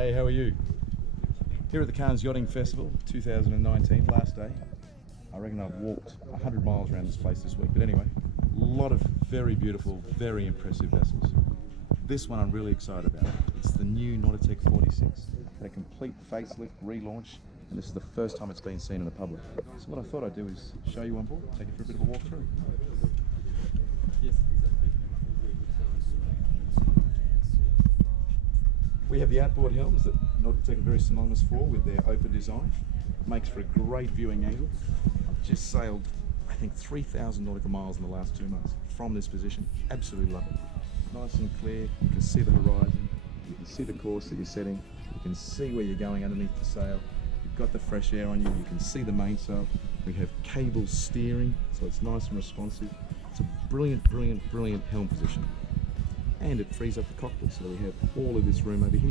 Hey, how are you? Here at the Cairns Yachting Festival 2019, last day. I reckon I've walked 100 miles around this place this week, but anyway, a lot of very beautiful, very impressive vessels. This one I'm really excited about. It's the new Nautitech 46. Had a complete facelift, relaunch, and this is the first time it's been seen in the public. So what I thought I'd do is show you on board, take you for a bit of a walk through. We have the outboard helms that Nautitech are very synonymous for with their open design. Makes for a great viewing angle. I've just sailed, I think, 3,000 nautical miles in the last 2 months from this position. Absolutely love it. Nice and clear, you can see the horizon, you can see the course that you're setting, you can see where you're going underneath the sail, you've got the fresh air on you, you can see the mainsail. We have cable steering, so it's nice and responsive. It's a brilliant, brilliant, brilliant helm position. And it frees up the cockpit, so we have all of this room over here.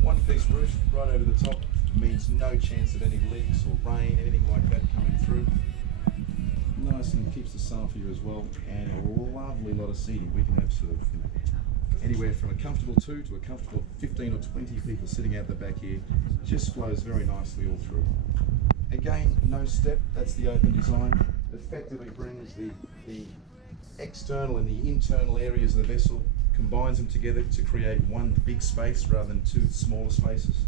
One piece roof right over the top means no chance of any leaks or rain, anything like that coming through. Nice, and keeps the sun for you as well, and a lovely lot of seating. We can have sort of anywhere from a comfortable 2 to a comfortable 15 or 20 people sitting out the back here. Just flows very nicely all through. Again, no step, that's the open design. Effectively brings the external and the internal areas of the vessel, combines them together to create one big space rather than two smaller spaces.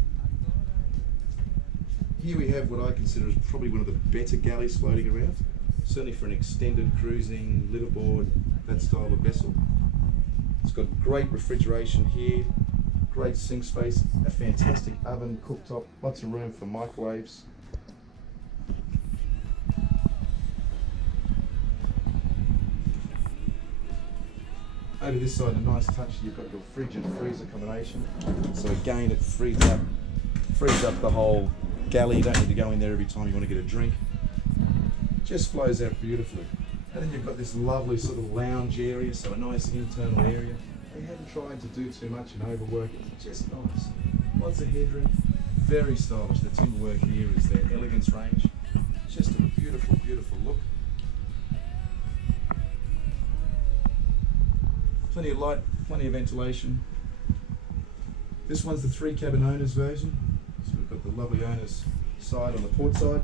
Here we have what I consider is probably one of the better galleys floating around, certainly for an extended cruising, liveaboard, that style of vessel. It's got great refrigeration here, great sink space, a fantastic oven, cooktop, lots of room for microwaves. Over this side, a nice touch, you've got your fridge and freezer combination. So again, it frees up the whole galley. You don't need to go in there every time you want to get a drink. Just flows out beautifully. And then you've got this lovely sort of lounge area, so a nice internal area. They haven't tried to do too much and overwork it, it's just nice. Lots of headroom, very stylish. The timber work here is their elegance range. Just a beautiful, beautiful look. Plenty of light, plenty of ventilation. This one's the 3 cabin owners version. So we've got the lovely owners side on the port side.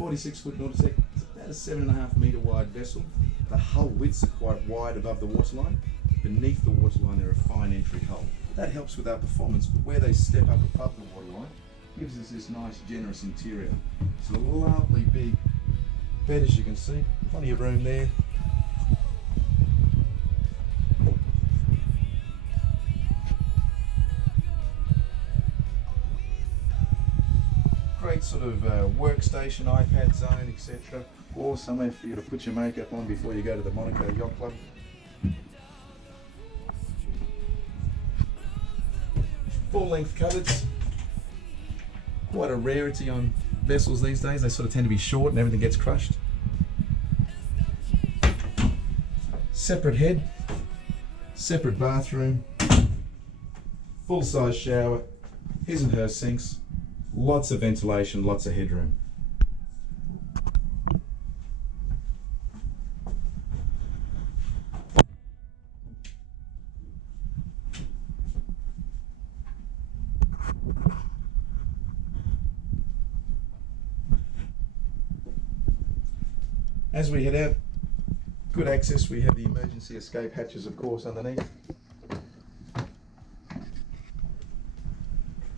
46-foot Nautitech. It's about a 7.5 metre wide vessel. The hull widths are quite wide above the waterline. Beneath the waterline they're a fine entry hull. That helps with our performance, but where they step up above the waterline gives us this nice generous interior. So a lovely big bed, as you can see, plenty of room there. Great sort of workstation, iPad zone, etc. Or somewhere for you to put your makeup on before you go to the Monaco Yacht Club. Full length cupboards. Quite a rarity on vessels these days. They sort of tend to be short and everything gets crushed. Separate head, separate bathroom, full size shower, his and her sinks, lots of ventilation, lots of headroom. As we head out, good access. We have the emergency escape hatches, of course, underneath.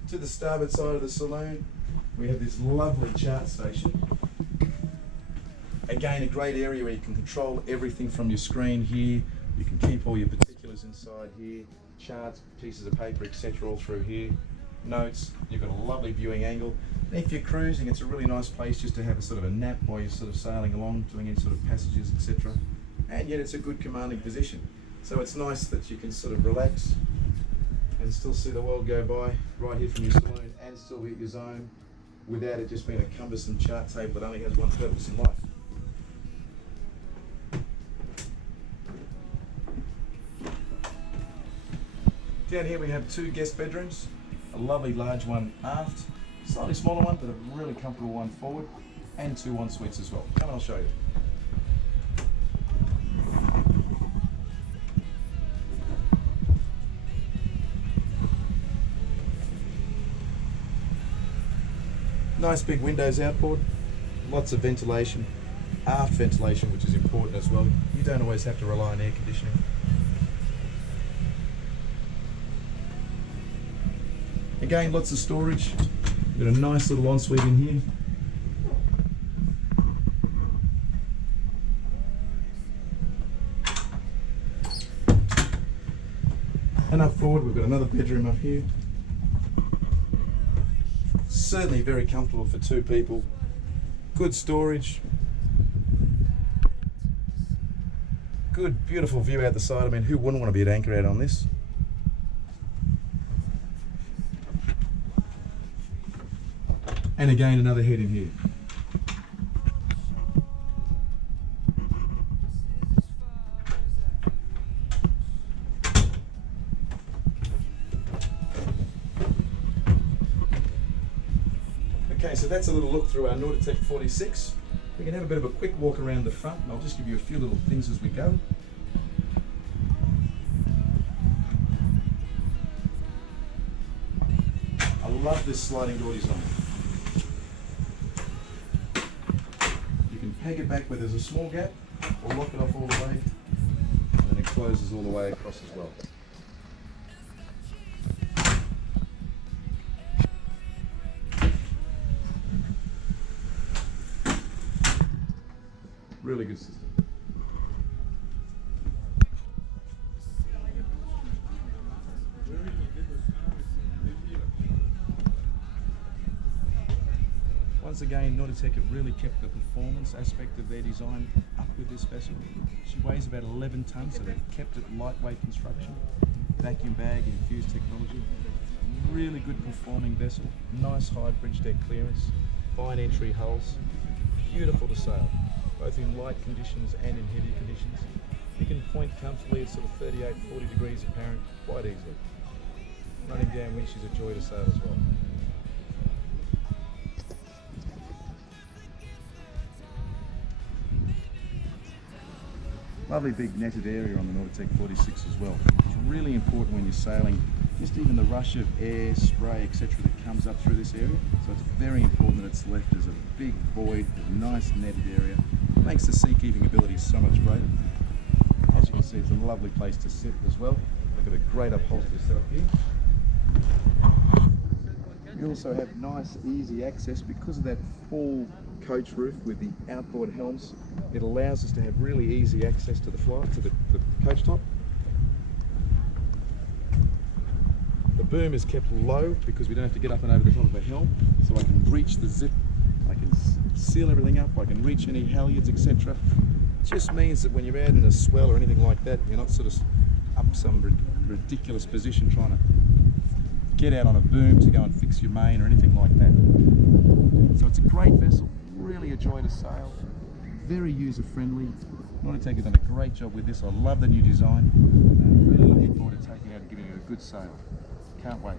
To the starboard side of the saloon, we have this lovely chart station. Again, a great area where you can control everything from your screen here. You can keep all your particulars inside here, charts, pieces of paper, etc. all through here. Notes, you've got a lovely viewing angle. And if you're cruising, it's a really nice place just to have a sort of a nap while you're sort of sailing along, doing any sort of passages, etc. And yet it's a good commanding position. So it's nice that you can sort of relax and still see the world go by right here from your saloon and still be at your zone without it just being a cumbersome chart table that only has one purpose in life. Down here we have 2 guest bedrooms, a lovely large one aft, Slightly smaller one, but a really comfortable one forward, and 2 en-suites as well. Come on, I'll show you. Nice big windows outboard, lots of ventilation, aft ventilation, which is important as well. You don't always have to rely on air conditioning. Again, lots of storage. Got a nice little ensuite in here. And up forward, we've got another bedroom up here. Certainly very comfortable for 2 people. Good storage. Good, beautiful view out the side. I mean, who wouldn't want to be at anchor out on this? And again, another head in here. Okay, so that's a little look through our Nautitech 46. We can have a bit of a quick walk around the front, and I'll just give you a few little things as we go. I love this sliding door design. You can peg it back where there's a small gap, or lock it off all the way, and then it closes all the way across as well. Really good system. Once again, Nautitech have really kept the performance aspect of their design up with this vessel. She weighs about 11 tonnes, so they've kept it lightweight construction, vacuum bag, infused technology. Really good performing vessel, nice high bridge deck clearance, fine entry hulls, beautiful to sail, both in light conditions and in heavy conditions. You can point comfortably at sort of 38, 40 degrees apparent quite easily. Running downwind, she's a joy to sail as well. Lovely big netted area on the Nautitech 46 as well. It's really important when you're sailing, just even the rush of air, spray, etc. that comes up through this area. So it's very important that it's left as a big void, a nice netted area. It makes the seakeeping ability so much greater. As you can see, it's a lovely place to sit as well. We've got a great upholstery set up here. You also have nice, easy access because of that full coach roof with the outboard helms. It allows us to have really easy access to the coach top. The boom is kept low because we don't have to get up and over the top of a helm, so I can reach the zip, I can seal everything up, I can reach any halyards, etc. It just means that when you're out in a swell or anything like that, you're not sort of up some ridiculous position trying to get out on a boom to go and fix your main or anything like that. So it's a great vessel, really a joy to sail, very user friendly. Nautitech has done a great job with this. I love the new design. Really looking forward to taking it out and giving it a good sail. Can't wait.